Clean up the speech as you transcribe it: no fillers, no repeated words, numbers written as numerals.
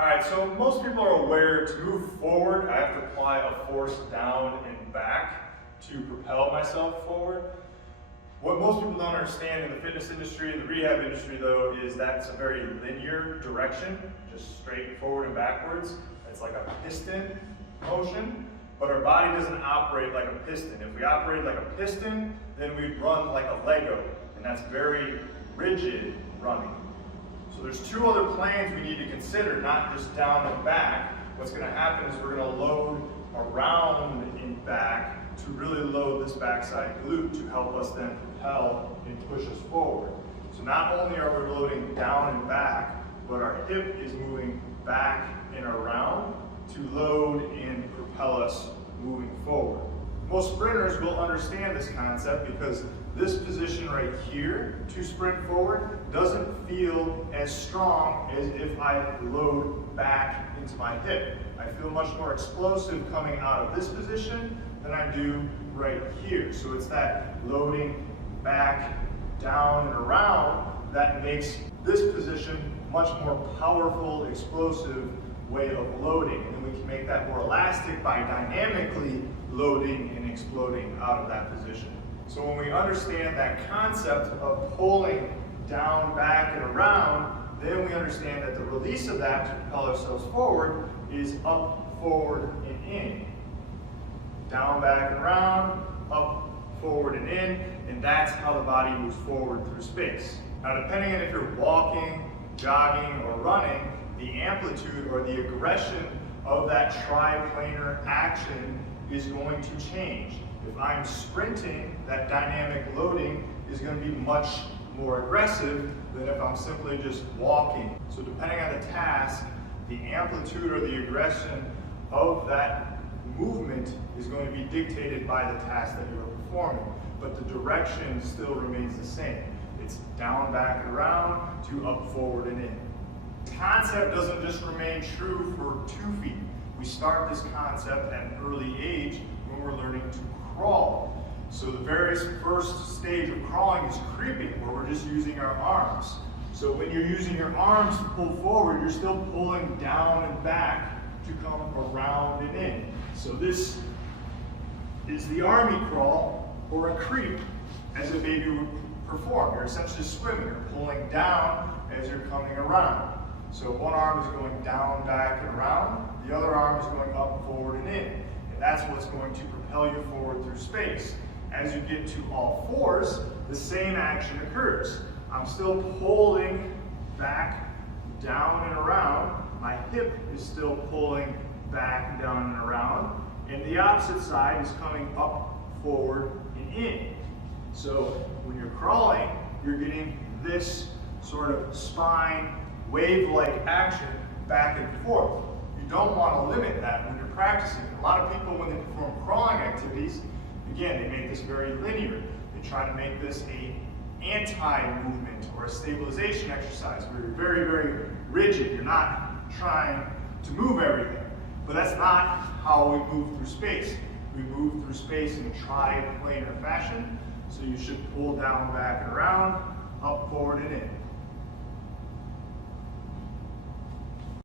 Alright, so most people are aware to move forward, I have to apply a force down and back to propel myself forward. What most people don't understand in the fitness industry and the rehab industry though is that it's a very linear direction, just straight forward and backwards. It's like a piston motion, but our body doesn't operate like a piston. If we operated like a piston, then we'd run like a Lego, and that's very rigid running. So there's two other planes we need to consider, not just down and back. What's going to happen is we're going to load around and back to really load this backside glute to help us then propel and push us forward. So not only are we loading down and back, but our hip is moving back and around to load and propel us moving forward. Most sprinters will understand this concept because this position right here to sprint forward doesn't feel as strong as if I load back into my hip. I feel much more explosive coming out of this position than I do right here. So it's that loading back, down, and around that makes this position much more powerful, explosive way of loading. And then we can make that more elastic by dynamically loading and exploding out of that position. So when we understand that concept of pulling down, back, and around, then we understand that the release of that to propel ourselves forward is up, forward, and in. Down, back, and around, up, forward, and in, and that's how the body moves forward through space. Now depending on if you're walking, jogging, or running, the amplitude or the aggression of that triplanar action is going to change. If I'm sprinting, that dynamic loading is going to be much more aggressive than if I'm simply just walking. So depending on the task, the amplitude or the aggression of that movement is going to be dictated by the task that you're performing, but the direction still remains the same. It's down, back, and around to up, forward, and in. The concept doesn't just remain true for 2 feet. We start this concept at an early age when we're learning to crawl. So the very first stage of crawling is creeping, where we're just using our arms. So when you're using your arms to pull forward, you're still pulling down and back to come around and in. So this is the army crawl, or a creep, as a baby would perform. You're essentially swimming. You're pulling down as you're coming around. So one arm is going down, back, and around. The other arm is going up, forward, and in. And that's what's going to propel you forward through space. As you get to all fours, the same action occurs. I'm still pulling back, down, and around. My hip is still pulling back, down, and around. And the opposite side is coming up, forward, and in. So when you're crawling, you're getting this sort of spine, wave-like action back and forth. You don't want to limit that when you're practicing. A lot of people, when they perform crawling activities, again, they make this very linear. They try to make this a anti-movement or a stabilization exercise where you're very, very rigid. You're not trying to move everything. But that's not how we move through space. We move through space in a triplanar fashion. So you should pull down, back, and around, up, forward, and in.